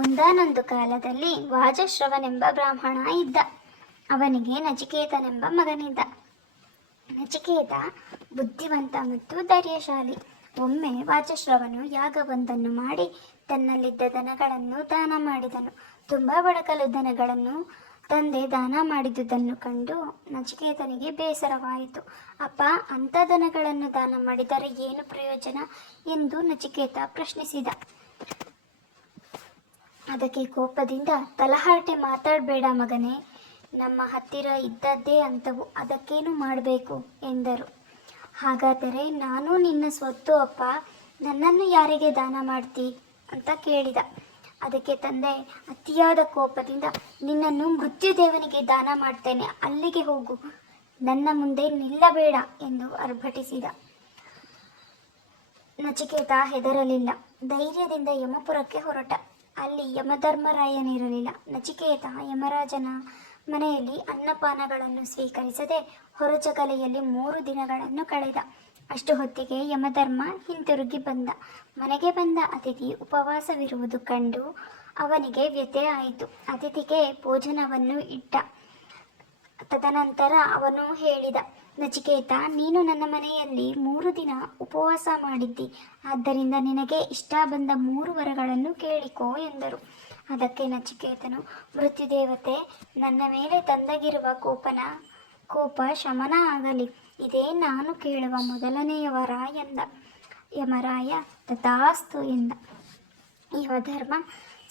ಒಂದಾನೊಂದು ಕಾಲದಲ್ಲಿ ವಾಜಶ್ರವನೆಂಬ ಬ್ರಾಹ್ಮಣ ಇದ್ದ. ಅವನಿಗೆ ನಚಿಕೇತನೆಂಬ ಮಗನಿದ್ದ. ನಚಿಕೇತ ಬುದ್ಧಿವಂತ ಮತ್ತು ಧೈರ್ಯಶಾಲಿ. ಒಮ್ಮೆ ವಾಜಶ್ರವನು ಯಾಗವೊಂದನ್ನು ಮಾಡಿ ತನ್ನಲ್ಲಿದ್ದ ದನಗಳನ್ನು ದಾನ ಮಾಡಿದನು. ತುಂಬ ಬಡಕಲು ದನಗಳನ್ನು ತಂದೆ ದಾನ ಮಾಡಿದುದನ್ನು ಕಂಡು ನಚಿಕೇತನಿಗೆ ಬೇಸರವಾಯಿತು. ಅಪ್ಪ, ಅಂಥ ದನಗಳನ್ನು ದಾನ ಮಾಡಿದರೆ ಏನು ಪ್ರಯೋಜನ ಎಂದು ನಚಿಕೇತ ಪ್ರಶ್ನಿಸಿದ. ಅದಕ್ಕೆ ಕೋಪದಿಂದ, ತಲಹರಟೆ ಮಾತಾಡಬೇಡ ಮಗನೇ, ನಮ್ಮ ಹತ್ತಿರ ಇದ್ದದ್ದೇ ಅಂಥವು, ಅದಕ್ಕೇನು ಮಾಡಬೇಕು ಎಂದರು. ಹಾಗಾದರೆ ನಾನು ನಿನ್ನ ಸ್ವತ್ತು ಅಪ್ಪ, ನನ್ನನ್ನು ಯಾರಿಗೆ ದಾನ ಮಾಡ್ತಿ ಅಂತ ಕೇಳಿದ. ಅದಕ್ಕೆ ತಂದೆ ಅತಿಯಾದ ಕೋಪದಿಂದ, ನಿನ್ನನ್ನು ಮೃತ್ಯುದೇವನಿಗೆ ದಾನ ಮಾಡ್ತೇನೆ, ಅಲ್ಲಿಗೆ ಹೋಗು, ನನ್ನ ಮುಂದೆ ನಿಲ್ಲಬೇಡ ಎಂದು ಅರ್ಭಟಿಸಿದ. ನಚಿಕೇತ ಹೆದರಲಿಲ್ಲ. ಧೈರ್ಯದಿಂದ ಯಮಪುರಕ್ಕೆ ಹೊರಟ. ಅಲ್ಲಿ ಯಮಧರ್ಮರಾಯನಿರಲಿಲ್ಲ. ನಚಿಕೇತ ಯಮರಾಜನ ಮನೆಯಲ್ಲಿ ಅನ್ನಪಾನಗಳನ್ನು ಸ್ವೀಕರಿಸದೆ ಹೊರಜಗಲೆಯಲ್ಲಿ 3 ದಿನಗಳನ್ನು ಕಳೆದ. ಅಷ್ಟು ಹೊತ್ತಿಗೆ ಯಮಧರ್ಮ ಹಿಂತಿರುಗಿ ಬಂದ. ಮನೆಗೆ ಬಂದ ಅತಿಥಿ ಉಪವಾಸವಿರುವುದು ಕಂಡು ಅವನಿಗೆ ವ್ಯಥೆ ಆಯಿತು. ಅತಿಥಿಗೆ ಭೋಜನವನ್ನು ಇಟ್ಟ. ತದನಂತರ ಅವನು ಹೇಳಿದ, ನಚಿಕೇತ, ನೀನು ನನ್ನ ಮನೆಯಲ್ಲಿ 3 ದಿನ ಉಪವಾಸ ಮಾಡಿದ್ದಿ, ಆದ್ದರಿಂದ ನಿನಗೆ ಇಷ್ಟ ಬಂದ 3 ವರಗಳನ್ನು ಕೇಳಿಕೋ ಎಂದರು. ಅದಕ್ಕೆ ನಚಿಕೇತನು, ಮೃತ್ಯುದೇವತೆ, ನನ್ನ ಮೇಲೆ ತಂದಗಿರುವ ಕೋಪ ಶಮನ ಆಗಲಿ, ಇದೇ ನಾನು ಕೇಳುವ ಮೊದಲನೆಯ ವರ ಎಂದ. ಯಮರಾಯ ತಥಾಸ್ತು ಎಂದ. ಯಮಧರ್ಮ,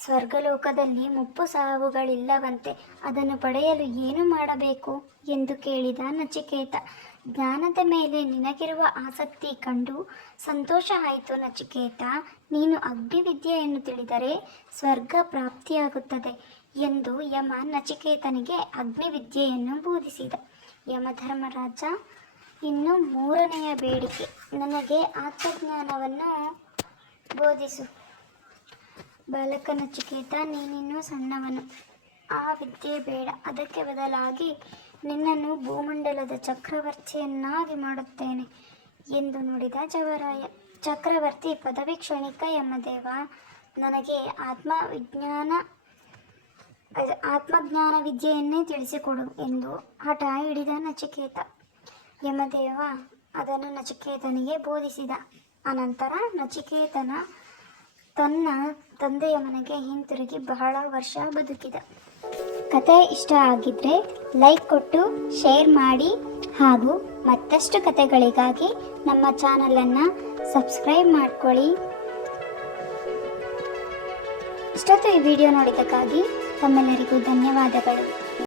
ಸ್ವರ್ಗಲೋಕದಲ್ಲಿ ಮುಪ್ಪು ಸಾವುಗಳಿಲ್ಲವಂತೆ, ಅದನ್ನು ಪಡೆಯಲು ಏನು ಮಾಡಬೇಕು ಎಂದು ಕೇಳಿದ ನಚಿಕೇತ. ಜ್ಞಾನದ ಮೇಲೆ ನಿನಗಿರುವ ಆಸಕ್ತಿ ಕಂಡು ಸಂತೋಷ ಆಯಿತು ನಚಿಕೇತ. ನೀನು ಅಗ್ನಿವಿದ್ಯೆಯನ್ನು ತಿಳಿದರೆ ಸ್ವರ್ಗ ಪ್ರಾಪ್ತಿಯಾಗುತ್ತದೆ ಎಂದು ಯಮ ನಚಿಕೇತನಿಗೆ ಅಗ್ನಿವಿದ್ಯೆಯನ್ನು ಬೋಧಿಸಿದ. ಯಮಧರ್ಮರಾಜ, ಇನ್ನು 3ನೆಯ ಬೇಡಿಕೆ, ನನಗೆ ಆತ್ಮಜ್ಞಾನವನ್ನು ಬೋಧಿಸು. ಬಾಲಕ ನಚಿಕೇತ, ನೀನಿನ್ನೂ ಸಣ್ಣವನು, ಆ ವಿದ್ಯೆ ಬೇಡ, ಅದಕ್ಕೆ ಬದಲಾಗಿ ನಿನ್ನನ್ನು ಭೂಮಂಡಲದ ಚಕ್ರವರ್ತಿಯನ್ನಾಗಿ ಮಾಡುತ್ತೇನೆ ಎಂದು ನುಡಿದ ಜವರಾಯ. ಚಕ್ರವರ್ತಿ ಪದವಿ ಕ್ಷಣಿಕ ಯಮದೇವ, ನನಗೆ ಆತ್ಮಜ್ಞಾನ ವಿದ್ಯೆಯನ್ನೇ ತಿಳಿಸಿಕೊಡು ಎಂದು ಹಠ ಹಿಡಿದ ನಚಿಕೇತ. ಯಮದೇವ ಅದನ್ನು ನಚಿಕೇತನಿಗೆ ಬೋಧಿಸಿದ. ಅನಂತರ ನಚಿಕೇತನ ತನ್ನ ತಂದೆಯ ಮನೆಗೆ ಹಿಂತಿರುಗಿ ಬಹಳ ವರ್ಷ ಬದುಕಿದ. ಕತೆ ಇಷ್ಟ ಆಗಿದ್ರೆ ಲೈಕ್ ಕೊಟ್ಟು ಶೇರ್ ಮಾಡಿ, ಹಾಗೂ ಮತ್ತಷ್ಟು ಕತೆಗಳಿಗಾಗಿ ನಮ್ಮ ಚಾನಲನ್ನು ಸಬ್ಸ್ಕ್ರೈಬ್ ಮಾಡ್ಕೊಳ್ಳಿ. ಇಷ್ಟೊತ್ತು ಈ ವಿಡಿಯೋ ನೋಡಿದ್ದಕ್ಕಾಗಿ ತಮ್ಮೆಲ್ಲರಿಗೂ ಧನ್ಯವಾದಗಳು.